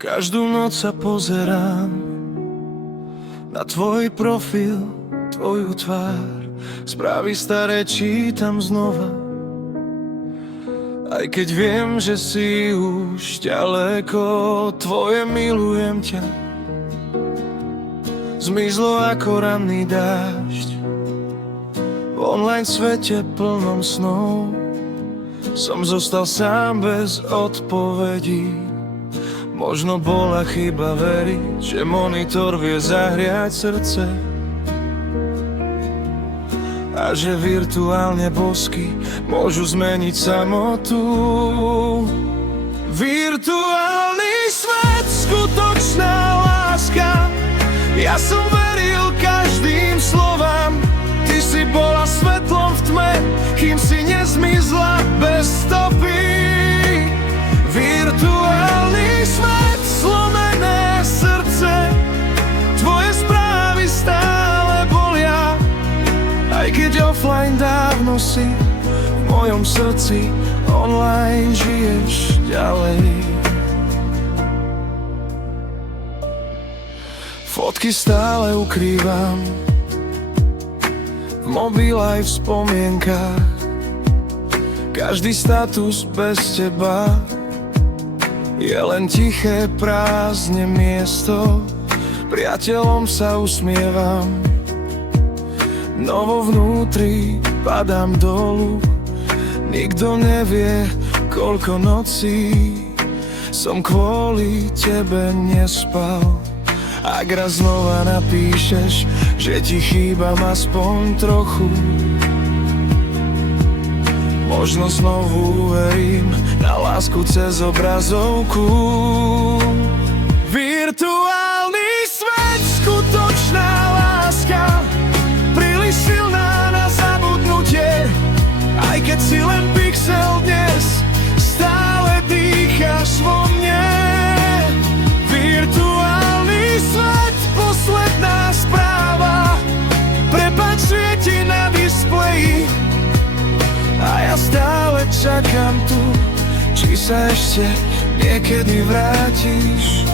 Každú noc sa pozerám na tvoj profil, tvoju tvár. Správy staré čítam znova, aj keď viem, že si už ďaleko. Tvoje milujem ťa zmizlo ako ranný dážď v online svete plnom snov. Som zostal sám bez odpovedí. Možno bola chyba veriť, že monitor vie zahriať srdce a že virtuálne bosky môžu zmeniť samotu. Virtuálny svet, skutočná láska. Ja som veril každým slovám. Ty si bola svetlom v tme, kým si nezmizla bez stopy. Virtuálny svet, zlomené srdce. Tvoje správy stále bolia, aj keď offline dávno si v mojom srdci. Online žiješ ďalej. Fotky stále ukrývam v mobile aj v spomienkach. Každý status bez teba je len tiché, prázdne miesto. Priateľom sa usmievam, no vo vnútri padám dolu. Nikto nevie, koľko nocí som kvôli tebe nespal. Ak raz znova napíšeš, že ti chýbam aspoň trochu, možno znovu uverím na lásku cez obrazovku. Virtuálny svet, skutočná láska. Príliš silná na zabudnutie, aj keď si len pixel dnes, stále dýcháš vo mne. Virtuálny svet, posledná správa. Prepáč, svieti na displeji a ja stále čakám tu, či sa ešte niekedy vrátiš.